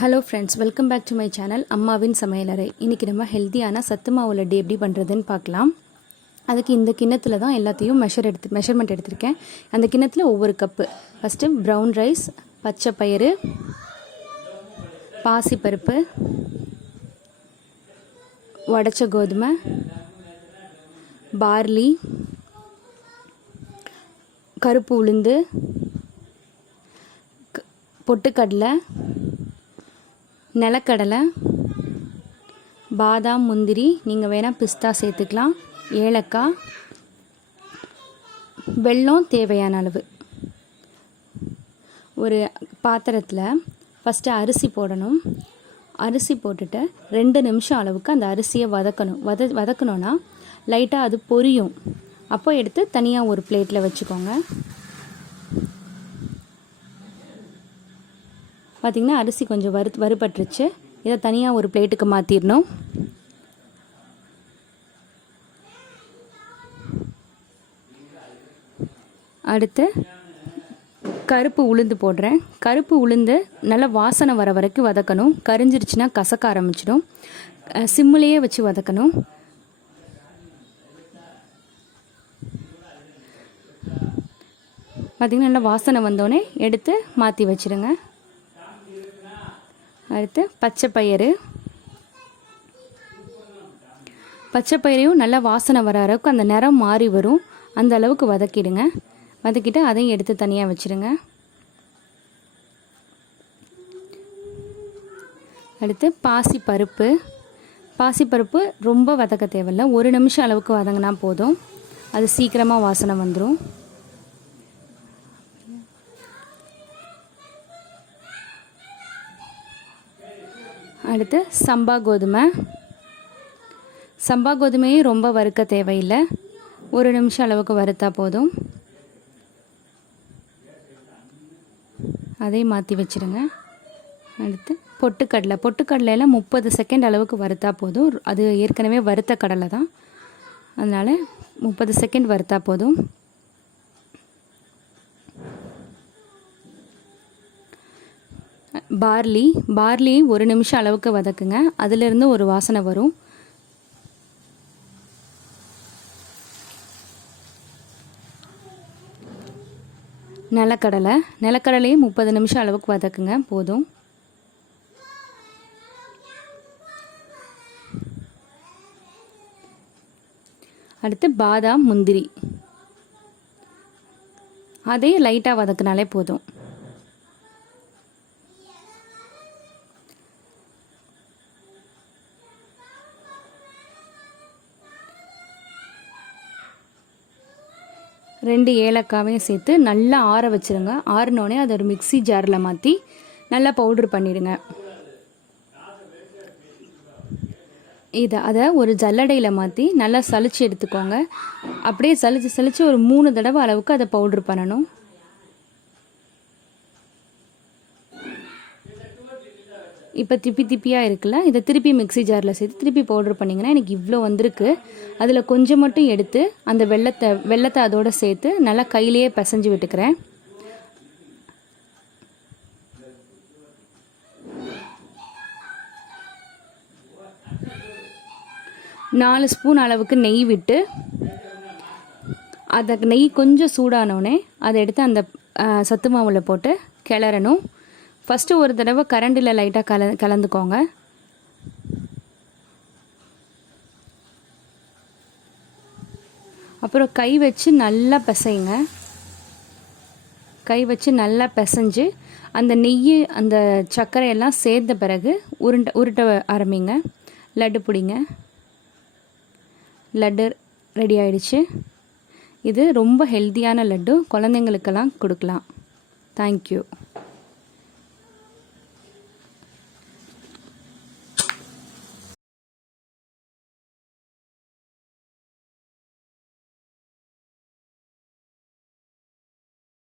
Hello friends, welcome back to my channel அம்மாவின் சமையலறை. இன்றைக்கி நம்ம ஹெல்த்தியான சத்து மாவு லட்டு எப்படி பண்ணுறதுன்னு பார்க்கலாம். அதுக்கு இந்த கிண்ணத்தில் தான் எல்லாத்தையும் மெஷர்மெண்ட் எடுத்திருக்கேன். அந்த கிண்ணத்தில் ஒவ்வொரு கப்பு. ஃபஸ்ட்டு ப்ரௌன் ரைஸ், பச்சை பயிறு, பாசிப்பருப்பு, உடச்ச கோதுமை, பார்லி, கருப்பு உளுந்து, பொட்டுக்கடலை, நிலக்கடலை, பாதாம், முந்திரி, நீங்கள் வேணால் பிஸ்தா சேர்த்துக்கலாம், ஏலக்காய், வெல்லம் தேவையான அளவு. ஒரு பாத்திரத்தில் ஃபஸ்ட்டு அரிசி போடணும். அரிசி போட்டுட்டு 2 நிமிஷம் அளவுக்கு அந்த அரிசியை வதக்கணும். வதக்கணுன்னா லைட்டாக அது பொரியும். அப்போ எடுத்து தனியாக ஒரு பிளேட்டில் வச்சுக்கோங்க. பார்த்திங்கன்னா அரிசி கொஞ்சம் வறுபட்டுருச்சு. இதை தனியாக ஒரு பிளேட்டுக்கு மாற்றிடணும். அடுத்து கருப்பு உளுந்து போடுறேன். கருப்பு உளுந்து நல்லா வாசனை வர வரைக்கும் வதக்கணும். கரிஞ்சிருச்சுன்னா கசக்க ஆரம்பிச்சிடும். சிம்மிலேயே வச்சு வதக்கணும். பார்த்திங்கன்னா நல்லா வாசனை வந்தோடனே எடுத்து மாற்றி வச்சுருங்க. அடுத்து பச்சை பயிரையும் நல்லா வாசனை வர அளவுக்கு அந்த நிறம் மாறி வரும். அந்த அளவுக்கு வதக்கிடுங்க. வதக்கிட்டு அதையும் எடுத்து தனியாக வச்சுருங்க. அடுத்து பாசிப்பருப்பு ரொம்ப வதக்க தேவையில்லை. 1 நிமிஷம் அளவுக்கு வதங்கினா போதும். அது சீக்கிரமாக வாசனை வந்துடும். அடுத்து சம்பா கோதுமையும் ரொம்ப வறுக்க தேவையில்லை. 1 நிமிஷம் அளவுக்கு வறுத்தா போதும். அதையும் மாற்றி வச்சுருங்க. அடுத்து பொட்டுக்கடலையில் 30 செகண்ட் அளவுக்கு வறுத்தா போதும். அது ஏற்கனவே வறுத்த கடலை தான், அதனால் 30 செகண்ட் வறுத்தா போதும். பார்லி 1 நிமிஷம் அளவுக்கு வதக்குங்க. அதிலிருந்து ஒரு வாசனை வரும். நிலக்கடலையும் 30 நிமிஷம் அளவுக்கு வதக்குங்க போதும். அடுத்து பாதாம், முந்திரி, அதையும் லைட்டாக வதக்குனாலே போதும். ரெண்டு ஏலக்காவையும் சேர்த்து நல்லா ஆற வச்சுருங்க. ஆறினோடனே அதை ஒரு மிக்ஸி ஜாரில் மாற்றி நல்லா பவுட்ரு பண்ணிடுங்க. அதை ஒரு ஜல்லடையில் மாற்றி நல்லா சலிச்சு எடுத்துக்கோங்க. அப்படியே சலிச்சு ஒரு 3 தடவை அளவுக்கு அதை பவுட்ரு பண்ணணும். இப்போ திப்பியாக இருக்குல்ல, இதை திருப்பி மிக்ஸி ஜாரில் சேர்த்து திருப்பி பவுட்ரு பண்ணிங்கன்னா எனக்கு இவ்வளோ வந்திருக்கு. அதில் கொஞ்சம் மட்டும் எடுத்து அந்த வெள்ளத்தை அதோடு சேர்த்து நல்லா கையிலேயே பிசைஞ்சு விட்டுக்கிறேன். நாலு ஸ்பூன் அளவுக்கு நெய் விட்டு அதை நெய் கொஞ்சம் சூடானோடனே அதை எடுத்து அந்த சத்து மாவில் போட்டு கிளறணும். ஃபஸ்ட்டு ஒரு தடவை கரண்டில் லைட்டாக கலந்துக்கோங்க. அப்புறம் கை வச்சு நல்லா பிசைங்க. கை வச்சு நல்லா பிசைஞ்சு அந்த நெய் அந்த சர்க்கரையெல்லாம் சேர்த்த பிறகு உருட்ட ஆரம்பிங்க. லட்டு பிடிங்க. லட்டு ரெடி ஆயிடுச்சு. இது ரொம்ப ஹெல்த்தியான லட்டு. குழந்தைங்களுக்கெல்லாம் கொடுக்கலாம். தேங்க்யூ.